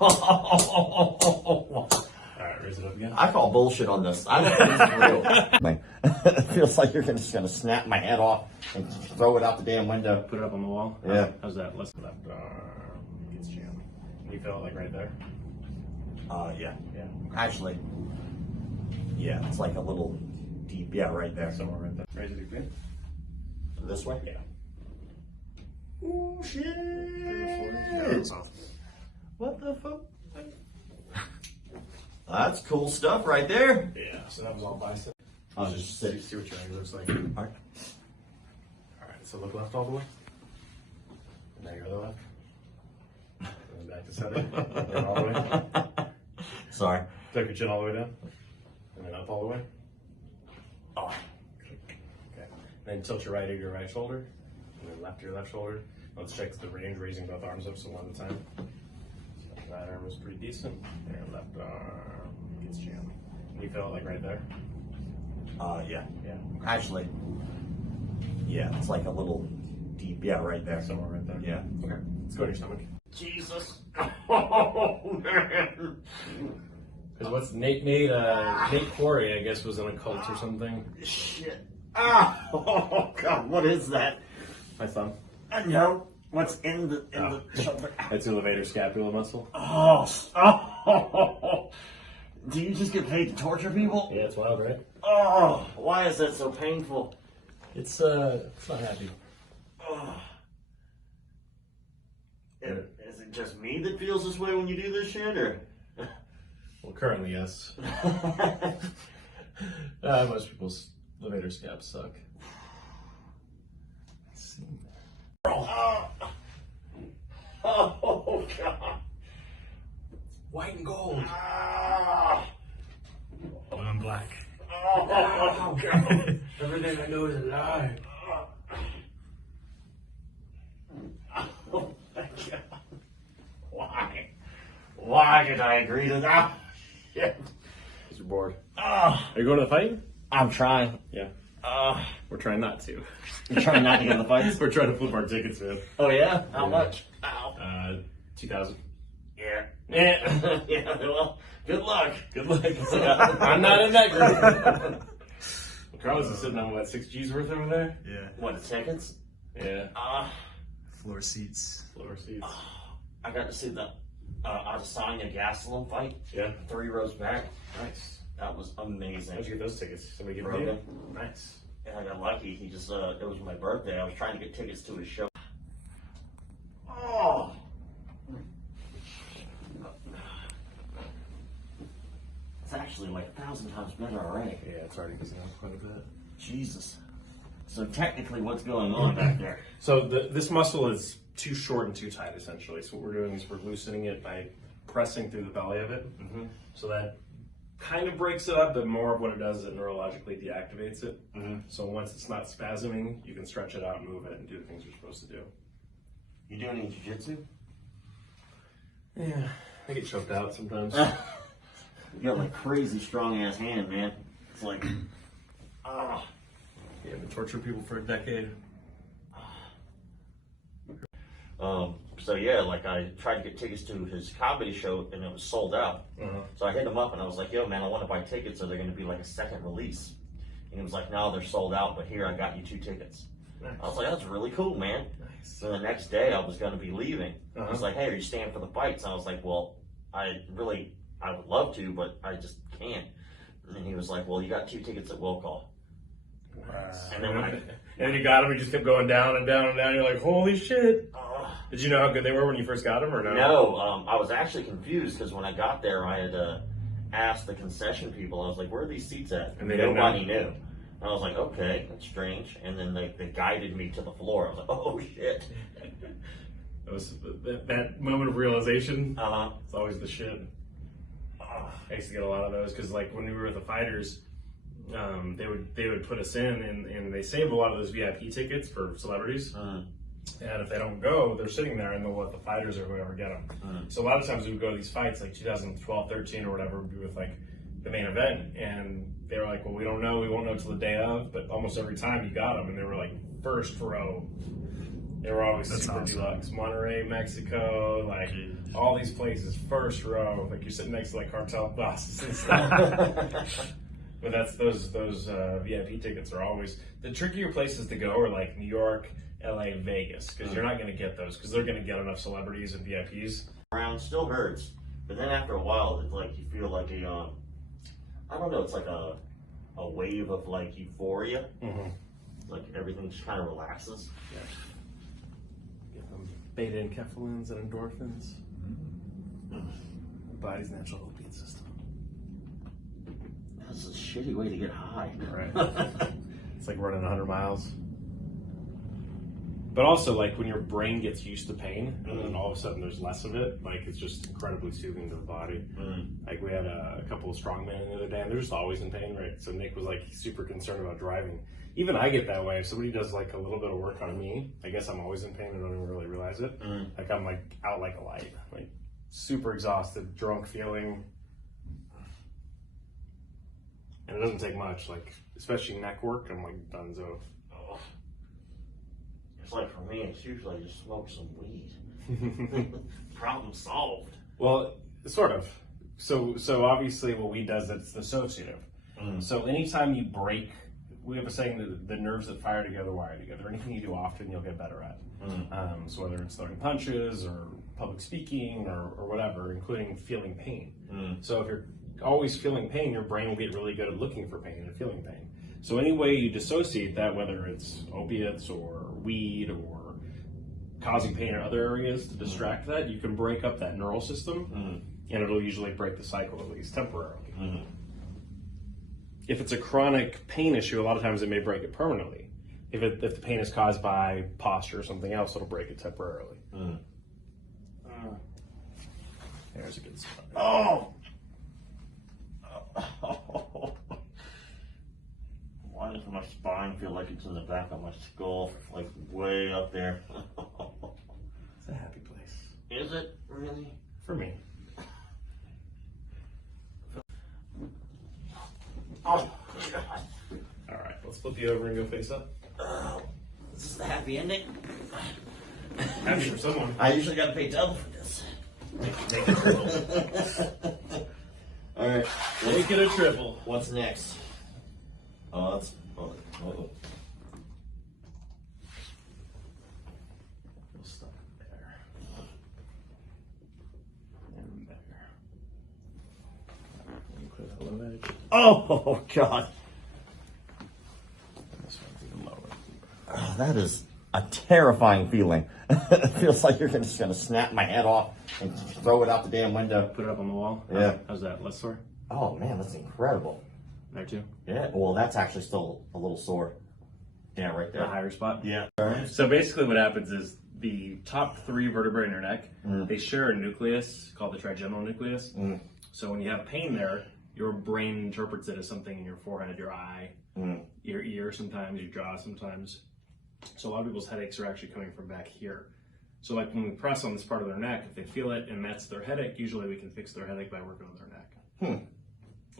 Alright, raise it up again. I call bullshit on this. I don't think this is real. It feels like you're just gonna snap my head off and throw it out the damn window. Put it up on the wall. Yeah. How's that? Let's left arm gets jammed. You feel it like right there? Yeah. Yeah. Actually, yeah, it's like a little deep. Yeah, right there. Somewhere right there. Raise it again. This way? Yeah. Oh shit! What the fuck? That's cool stuff right there. Yeah. So that was all bicep. I'll just sit. See what your angle looks like. Alright. Alright, so look left all the way. And now your other left. And then back to center. And all the way. Sorry. Tuck your chin all the way down. And then up all the way. Oh. Okay. Then tilt your right ear to your right shoulder. And then left to your left shoulder. Let's check the range, raising both arms up, so one at a time. So right arm is pretty decent. There, left arm gets jammed. You feel it like right there? Yeah. Yeah. Actually, yeah, it's like a little deep. Yeah, right there. Somewhere right there. Yeah. Okay. Let's go to your stomach. Jesus. Oh, man. Because what's Nate Quarry, I guess, was in a cult or something. Shit. Ah. Oh, God. What is that? My thumb. No. What's in the shoulder? That's the elevator scapula muscle. Oh. Oh. Do you just get paid to torture people? Yeah, it's wild, right? Oh. Why is that so painful? It's not happy. Oh. Is it just me that feels this way when you do this shit, or? Well, currently, yes. Most people's elevator scaps suck. Let's see. Oh. Oh, God. White and gold. Ah. Well, I'm black. Oh, God. Everything I know is a lie. Oh, my God. Why? Why did I agree to that? Shit. You're bored. Oh, Are you going to the fight? I'm trying. Yeah. Uh, We're trying not to. You're trying not to get in the fights? We're trying to flip our tickets, man. Oh, yeah? How Yeah. much? Ow. 2,000. Yeah. Yeah. Yeah, well, good luck. Good luck. I'm not in that group. Carlos is sitting on, what, 6 G's worth over there? Yeah. What, tickets? Yeah. Floor seats. Floor seats. I got to see the Adesanya Gastelum fight. Yeah. 3 rows back. Nice. That was amazing. How'd you get those tickets? Somebody give them to Broken. you? Nice. And I got lucky. He just, it was my birthday. I was trying to get tickets to his show. Oh. It's actually like 1,000 times better already. Yeah, it's already easing up quite a bit. Jesus. So technically, what's going on back there? So this muscle is too short and too tight, essentially. So what we're doing is we're loosening it by pressing through the belly of it. Mm-hmm. So that kind of breaks it up, but more of what it does is it neurologically deactivates it. Mm-hmm. So once it's not spasming, you can stretch it out and move it and do the things you're supposed to do. You doing any jiu-jitsu? Yeah, I get choked out sometimes. You got like crazy strong ass hand, man. It's like, ah. Yeah, I've been torturing people for a decade. So yeah, like I tried to get tickets to his comedy show and it was sold out. Uh-huh. So I hit him up and I was like, yo man, I want to buy tickets. Are they going to be like a second release? And he was like, no, they're sold out, but here, I got you 2 tickets. Nice. I was like, that's really cool, man. Nice. So the next day I was going to be leaving. He was Uh-huh. like, hey, are you staying for the fights? I was like, well, I would love to, but I just can't. And then he was like, well, you got 2 tickets at will call. And then And then you got them, you just kept going down and down and down. You're like, holy shit. Did you know how good they were when you first got them or no? No, I was actually confused because when I got there, I had asked the concession people. I was like, where are these seats at? And they didn't know. Nobody knew. And I was like, okay, that's strange. And then they guided me to the floor. I was like, oh shit. It was that moment of realization. Uh-huh. It's always the shit. I used to get a lot of those because, like, when we were with the fighters, they would put us in, and they save a lot of those VIP tickets for celebrities. And if they don't go, they're sitting there, and they'll let the fighters or whoever get them. So a lot of times we would go to these fights, like 2012, 13, or whatever, would be with like the main event, and they were like, "Well, we don't know. We won't know till the day of." But almost every time you got them, and they were like first row. They were always That's super awesome. deluxe. Monterey, Mexico, like all these places, first row. Like you're sitting next to like cartel bosses and stuff. But that's those VIP tickets are always the trickier places to go are like New York, LA, Vegas, because you're not going to get those because they're going to get enough celebrities and VIPs. Around still hurts, but then after a while, it's like you feel like a I don't know, it's like a wave of like euphoria. Like everything just kind of relaxes. Yeah. Get them beta enkephalins and endorphins. The body's natural opiate system. That's a shitty way to get high. Right. It's like running 100 miles. But also, like when your brain gets used to pain, and then all of a sudden there's less of it, like it's just incredibly soothing to the body. Like we had a couple of strongmen the other day, and they're just always in pain, right? So Nick was like super concerned about driving. Even I get that way. If somebody does like a little bit of work on me, I guess I'm always in pain and don't even really realize it. Like I'm like out like a light, like super exhausted, drunk feeling. And it doesn't take much, like especially neck work, I'm like donezo. It's like for me, it's usually just smoke some weed. Problem solved. Well, sort of. So obviously what weed does, it's dissociative. So anytime you break, we have a saying that the nerves that fire together wire together. Anything you do often, you'll get better at. So whether it's throwing punches or public speaking or whatever, including feeling pain. So if you're always feeling pain, your brain will get really good at looking for pain and feeling pain. So any way you dissociate that, whether it's opiates or weed or causing pain in other areas to distract that, you can break up that neural system and it'll usually break the cycle at least temporarily. If it's a chronic pain issue, a lot of times it may break it permanently. If the pain is caused by posture or something else, it'll break it temporarily. There's a good spot. Oh! Why does my spine feel like it's in the back of my skull, like way up there? It's a happy place. Is it really? For me. Oh, God. All right, let's flip you over and go face up. This is the happy ending. Happy for someone. I usually gotta pay double for this. Make it triple. Alright. Make it a triple. What's next? Oh, that's. Oh. We'll stop there. And there. Clear the low edge. Oh, God. This one's even lower. Oh, that is a terrifying feeling. It feels like you're just gonna snap my head off and throw it out the damn window. Put it up on the wall. Yeah. How's that? Less sore? Oh, man, that's incredible. There too. Yeah, well, that's actually still a little sore. Yeah, right The there. higher spot. Yeah. So basically what happens is the top 3 vertebrae in your neck, they share a nucleus called the trigeminal nucleus. So when you have pain there, your brain interprets it as something in your forehead, your eye, your ear sometimes, your jaw sometimes. So a lot of people's headaches are actually coming from back here. So like when we press on this part of their neck, if they feel it and that's their headache, usually we can fix their headache by working on their neck.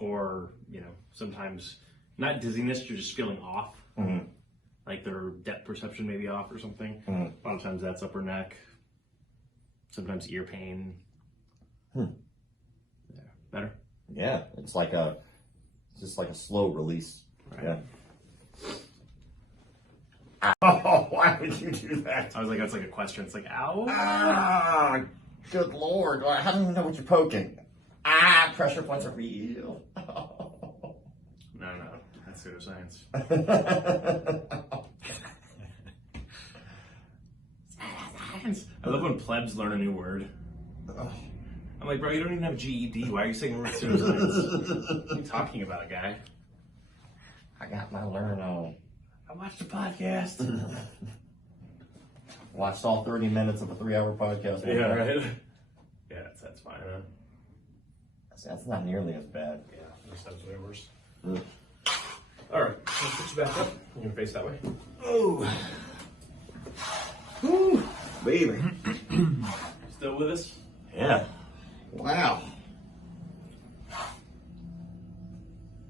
Or, you know, sometimes not dizziness, you're just feeling off. Like their depth perception may be off or something. A lot of times that's upper neck. Sometimes ear pain. Yeah. Better? Yeah, it's just like a slow release. Right. Yeah. Oh, why would you do that? I was like, that's like a question. It's like, ow. Ah, good Lord. I don't even know what you're poking. Ah, pressure points are real. No, that's pseudoscience. I love when plebs learn a new word. I'm like, bro, you don't even have a GED. Why are you saying the word pseudoscience? What are you talking about, guy? I got my learn on. I watched a podcast. Watched all 30 minutes of a 3-hour podcast. Yeah, right? Yeah, that's fine, huh? That's not nearly as bad. Yeah, this sounds way worse. All right, let's put you back up. You can face that way. Oh. Whew, baby. Still with us? Yeah. Wow.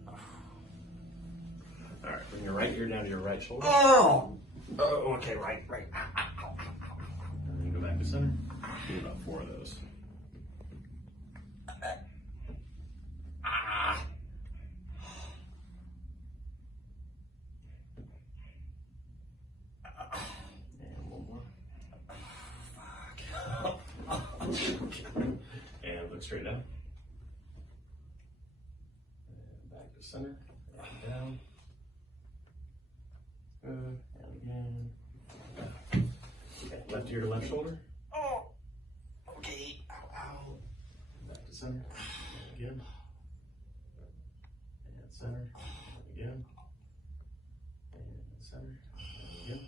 All right, bring your right ear down to your right shoulder. Oh. Oh, okay, right. center. Do about 4 of those. And one more. And look straight down. And back to center. And down. Good. And again. Okay, left ear to left shoulder. Oh, okay. Ow, ow. Back to center. And again. And center. And again. And center. And again.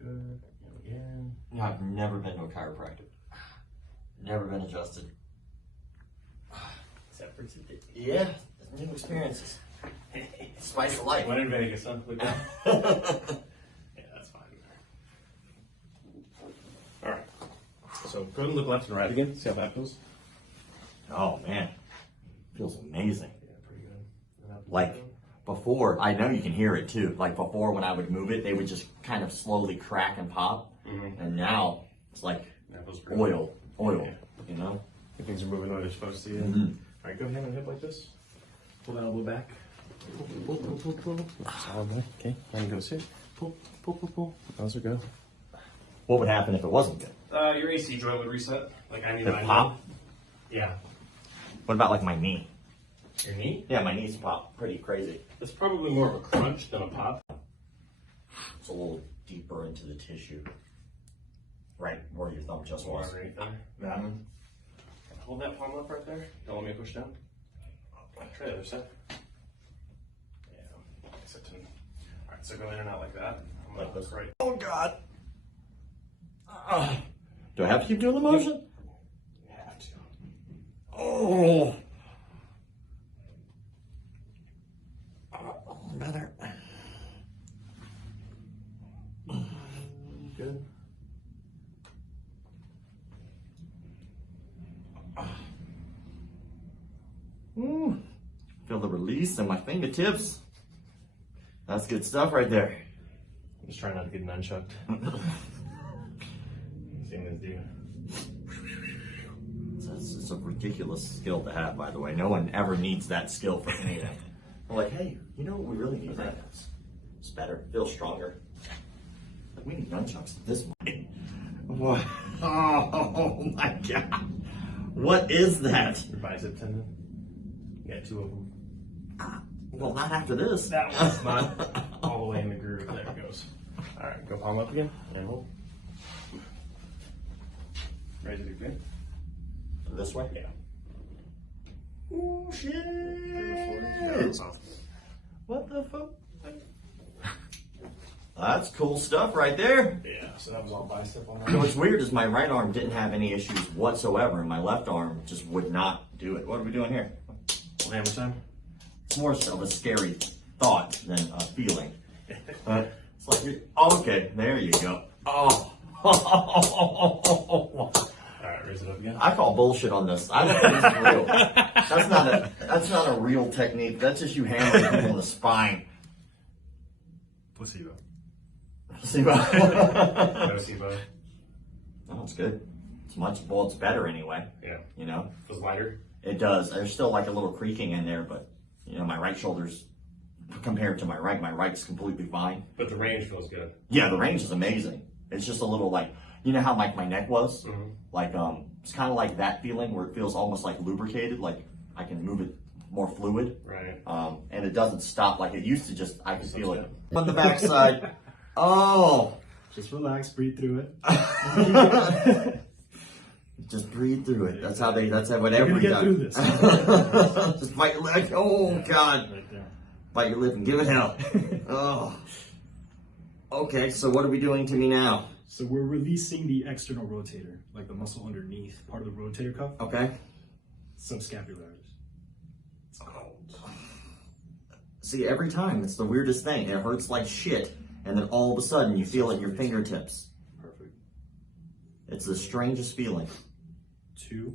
Good. And again. I've never been to a chiropractic. Never been adjusted. Except for today. Yeah, new experiences. Spice of life. When in Vegas, huh? Look down. Yeah, that's fine. All right. So go ahead and look left and right again. See how that feels? Oh man, feels amazing. Yeah, pretty good. Like before, I know you can hear it too. Like before, when I would move it, they would just kind of slowly crack and pop. Mm-hmm. And now it's like That feels pretty oil, Yeah. you know? If things are moving the way they're supposed to. Yeah. Mm-hmm. All right, go hand on hip like this. Pull that elbow back. Pull, pull, pull, pull, pull. Solid there. Okay, and go sit. Pull, pull, pull, pull. Those are good. What would happen if it wasn't good? Your AC joint would reset. Like I need It mine. pop? Yeah. What about like my knee? Your knee? Yeah, my knees pop pretty crazy. It's probably more of a crunch than a pop. It's a little deeper into the tissue. Right where your thumb just More was. underneath there. That one. Hold that palm up right there. Don't let me push down. Try the other side. Yeah. Except in. All right, so go in and out like that. I'm gonna Like this? right. Oh God. Do I have to keep doing the motion? You have to. Oh. Better. Good. Feel the release in my fingertips. That's good stuff right there. I'm just trying not to get nunchucked. Seeing this dude. It's a ridiculous skill to have, by the way. No one ever needs that skill for anything. I'm like, hey, you know what we really need right now? It's better, feels stronger. Like, we need nunchucks at this point. What? Oh my God. What is that? Your bicep tendon. You got 2 of them. Well, not after this. That one's not all the way in the groove. There it goes. All right, go palm up again. And hold. Raise it again. This way? Yeah. Oh, shit. What the fuck? That's cool stuff right there. Yeah, so that was all bicep on You know, what's weird is my right arm didn't have any issues whatsoever, and my left arm just would not do it. What are we doing here? Hammer time. It's more of a scary thought than a feeling. It's like, oh, okay, there you go. Oh. All right, raise it up again. I call bullshit on this. I don't think it's real. That's not a real technique. That's just you hammering people in the spine. Placebo. See what? Placebo. Oh, it's good. It's better anyway. Yeah. You know? Feels lighter. It does. There's still like a little creaking in there, but you know, my right shoulder's compared to my right's completely fine. But the range feels good. Yeah, the range is amazing. It's just a little like, you know how like my neck was? Mm-hmm. Like, it's kind of like that feeling where it feels almost like lubricated, like I can move it more fluid. Right. And it doesn't stop like it used to just, I could feel it. On the backside. Oh. Just relax, breathe through it. Just breathe through it. That's how whatever You're gonna get through this. Just bite your leg. Oh, God. Right there. Bite your lip and give it hell. Oh. Okay, so what are we doing to me now? So we're releasing the external rotator, like the muscle underneath part of the rotator cuff, Okay. subscapularis. It's called. See, every time, it's the weirdest thing. It hurts like shit, and then all of a sudden you feel it in your fingertips. Perfect. It's the strangest feeling. 2.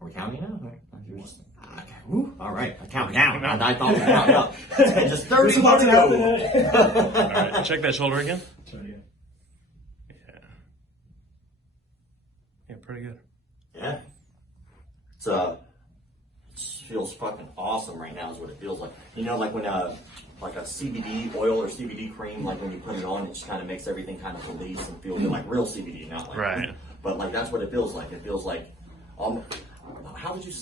Are we counting now? You're just, okay. Woo. All right, I count down. I thought we counted up. Just 30 more to go. All right, check that shoulder again. Try it again. Yeah. pretty good. Yeah. It feels fucking awesome right now is what it feels like. You know, like when like a CBD oil or CBD cream, like when you put it on, it just kind of makes everything kind of release and feel good, like real CBD, not like right. But like that's what it feels like. It feels like, how would you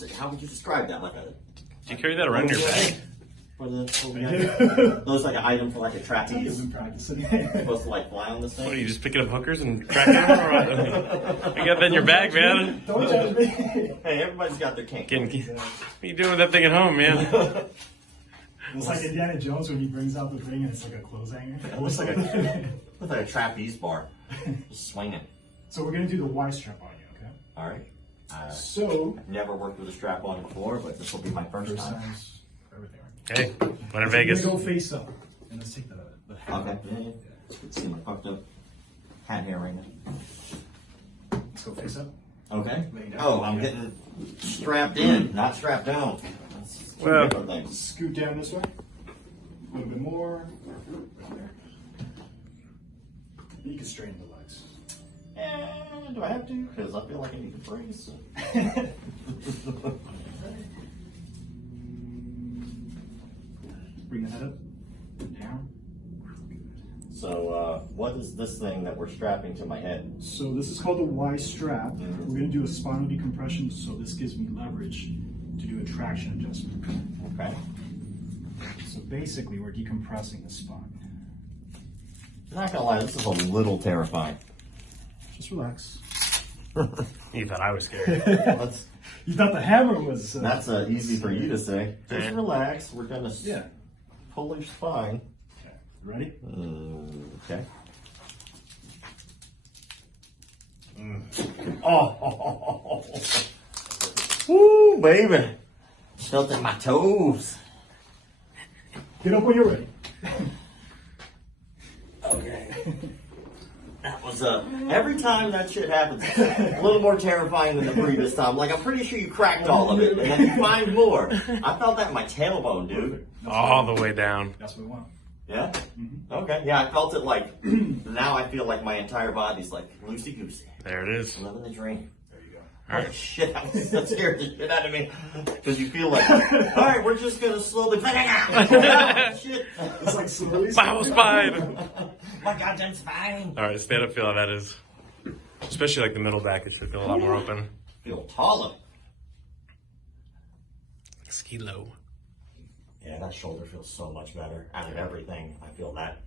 describe that? Like a. Do you carry that around your bag? For the those like an item for like a trapeze. Supposed to like fly on this thing. What are you just picking up hookers and cracking them? Or what? You got that in your bag, man. Don't judge me. Hey, everybody's got their kink. What are you doing with that thing at home, man? It's like Indiana Jones when he brings out the ring and it's like a clothes hanger. It looks like a Looks like a trapeze bar. Just swinging. So we're gonna do the Y strap on you, okay? All right. So Never worked with a strap on before, but this will be my first time. times for everything. Hey, when in So Vegas. we're gonna go face up, and let's take the hat. Okay. Yeah. Let's see my fucked up hat hair right now. Let's go face up. Okay. Lay down. Oh, I'm getting strapped in, not strapped down. That's two Well- different things. Scoot down this way. A little bit more. Right there. You can straighten the legs. Do I have to? Because I feel like I need to brace. Bring the head up. Down. So, what is this thing that we're strapping to my head? So this is called the Y strap. We're gonna do a spinal decompression, so this gives me leverage to do a traction adjustment. Okay. So basically, we're decompressing the spine. Not gonna lie, this is a little terrifying. Just relax. You thought I was scared. Let's. You thought the hammer was. That's easy for you to say. Just Yeah. relax. We're gonna Yeah. pull your spine. Okay. Ready? Okay. Oh, woo, baby! Felt in my toes. Get up when you're ready. Okay. That was every time that shit happens, a little more terrifying than the previous time. Like I'm pretty sure you cracked all of it, and then you find more. I felt that in my tailbone, dude. All the way down. That's what we want. Yeah. Okay. Yeah, I felt it like. Now I feel like my entire body's like loosey goosey, There it is. living the dream. There you go. All right. Oh, shit, that scared the shit out of me. Because you feel like, all right, we're just gonna slowly. Shit. It's like slowly. My whole spine. My goddamn spine. All right, stand up, feel how that is. Especially like the middle back, it should feel a lot more open. Feel taller. Like ski low. Yeah, that shoulder feels so much better. Out of everything, I feel that.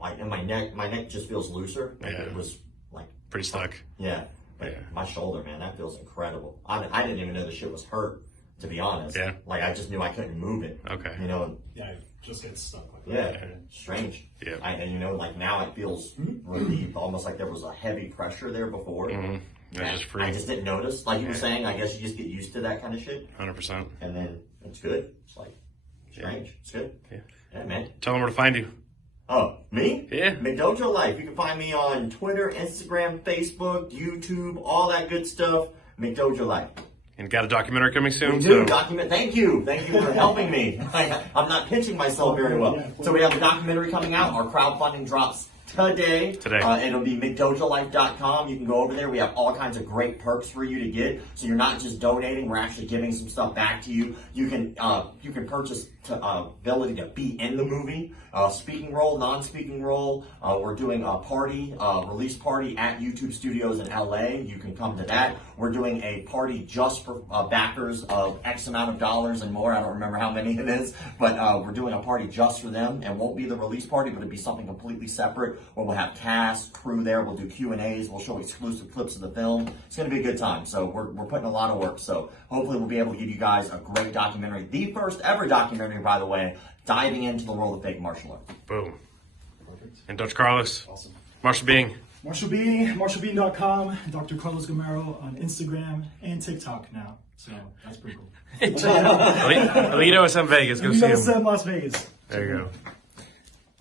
Like, and my neck just feels looser. Like Yeah. it was like, Pretty stuck. yeah. But Yeah. my shoulder, man, that feels incredible. I didn't even know the shit was hurt, to be honest. Yeah. Like, I just knew I couldn't move it. Okay. You know, Yeah, it just gets stuck like yeah, that. strange. Yeah. And you know, like now it feels relieved, almost like there was a heavy pressure there before. Mm-hmm. That's And just free. I just didn't notice. Like you were saying, I guess you just get used to that kind of shit, 100%. and then it's good. It's like strange. It's good. Yeah. Yeah, man. Tell them where to find you. Oh, me? Yeah. Mcdojolife. You can find me on Twitter, Instagram, Facebook, YouTube, all that good stuff. Mcdojolife. And got a documentary coming soon. We So do document. Thank you for helping me. I'm not pitching myself very well. So we have a documentary coming out. Our crowdfunding drops today. It'll be McDojolife.com. You can go over there. We have all kinds of great perks for you to get. So you're not just donating. We're actually giving some stuff back to you. You can purchase ability to be in the movie, speaking role, non-speaking role. We're doing a party, release party at YouTube Studios in LA. You can come to that. We're doing a party just for backers of X amount of dollars and more. I don't remember how many it is, but we're doing a party just for them. It won't be the release party, but it'll be something completely separate where we'll have cast, crew there. We'll do Q&As. We'll show exclusive clips of the film. It's going to be a good time. So we're putting a lot of work. So hopefully we'll be able to give you guys a great documentary. The first ever documentary, by the way, diving into the world of fake martial art. boom. Perfect. And Dutch Carlos. Awesome. Marshall Bing. Marshall B, MarshallBean.com, Dr. Carlos Gamero on Instagram and TikTok now. So that's pretty cool. Alito SM Vegas. Go see him. Las Vegas. There you go.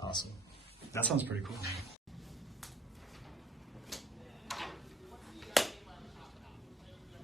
Awesome. That sounds pretty cool.